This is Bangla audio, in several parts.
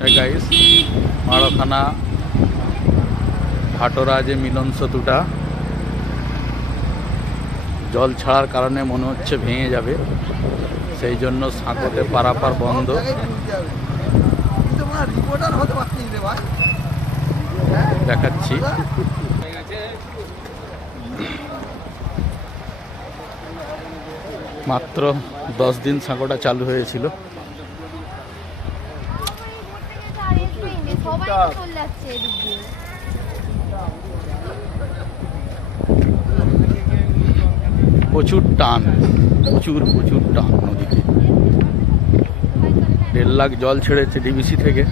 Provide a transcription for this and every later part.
গাইস মাড়খানা ভাটোরা যে মিলন সেতুটা জল ছাড়ার কারণে মনে হচ্ছে ভেঙে যাবে, সেই জন্য সাঁকোতে পারাপার বন্ধ। দেখাচ্ছি মাত্র 10 দিন সাঁকোটা চালু হয়েছিল। প্রচুর টান, প্রচুর টান নদীতে। 1.5 লাখ জল ছেড়েছে ডিবিসি থেকে।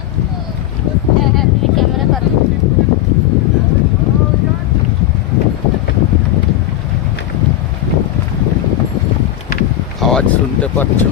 আওয়াজ শুনতে পাচ্ছ?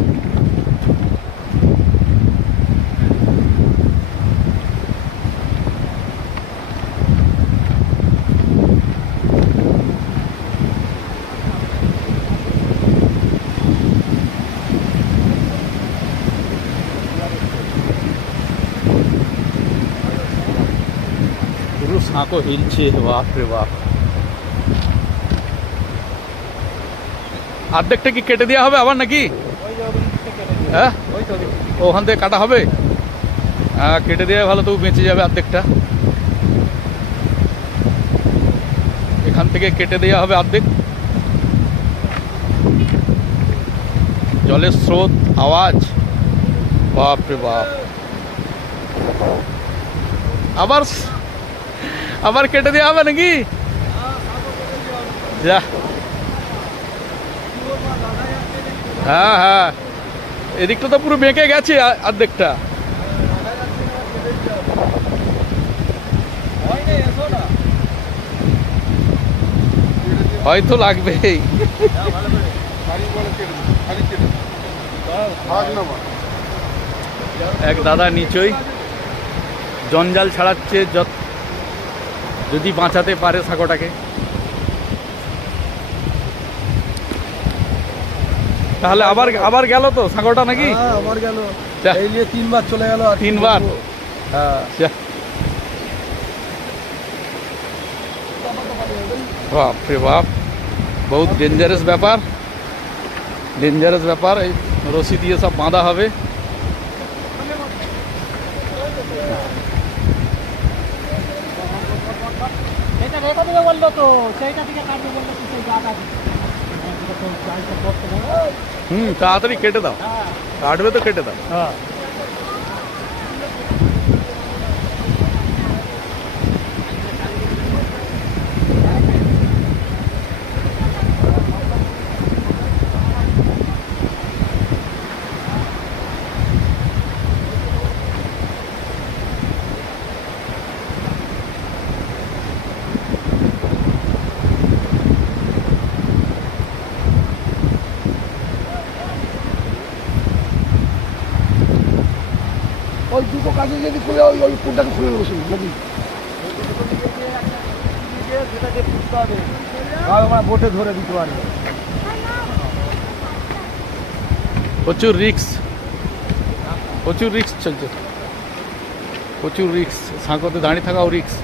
পুরো সাঁকো হিলছে, বাপ রে বাপ। অর্ধেকটা কি কেটে দেওয়া হবে আবার নাকি? হ্যাঁ, ওখান থেকে কাটা হবে। হ্যাঁ, কেটে দেওয়া ভালো, তবু বেঁচে যাবে অর্ধেকটা। এখান থেকে কেটে দেওয়া হবে অর্ধেক। জলের স্রোত, আওয়াজ, বাপ রে বাপ। আবার কেটে দেওয়া হবে নাকি? যা, হ্যাঁ হ্যাঁ, এদিকটা তো পুরো বেঁকে গেছে অর্ধেকটা। হয়তো লাগবেই। এক দাদা নিচই জঞ্জাল ছাড়াচ্ছে, যদি বাঁচাতে পারে সাঁকোটাকে। তাহলে আবার গেল তো সাঁকোটা নাকি? আবার গেল, এই নিয়ে 3 বার চলে গেল। 3 বার? হ্যাঁ। বাপ রে বাপ, বহুত ডেঞ্জারাস ব্যাপার, ডেঞ্জারাস ব্যাপার। এই রশি দিয়ে সব বাঁধা হবে। তাড়াতাড়ি কেটে দাও, কাটবে তো কেটে দাও। ওই দুটো কাজে যদি খুলে ওই কোনটাকে খুলে বসুন নাকি? আমরা বোটে ধরে দিতে পারি। প্রচুর রিস্ক, প্রচুর রিস্ক চলছে, প্রচুর রিস্ক। সাঁকোতে দাঁড়িয়ে থাকাও রিস্ক।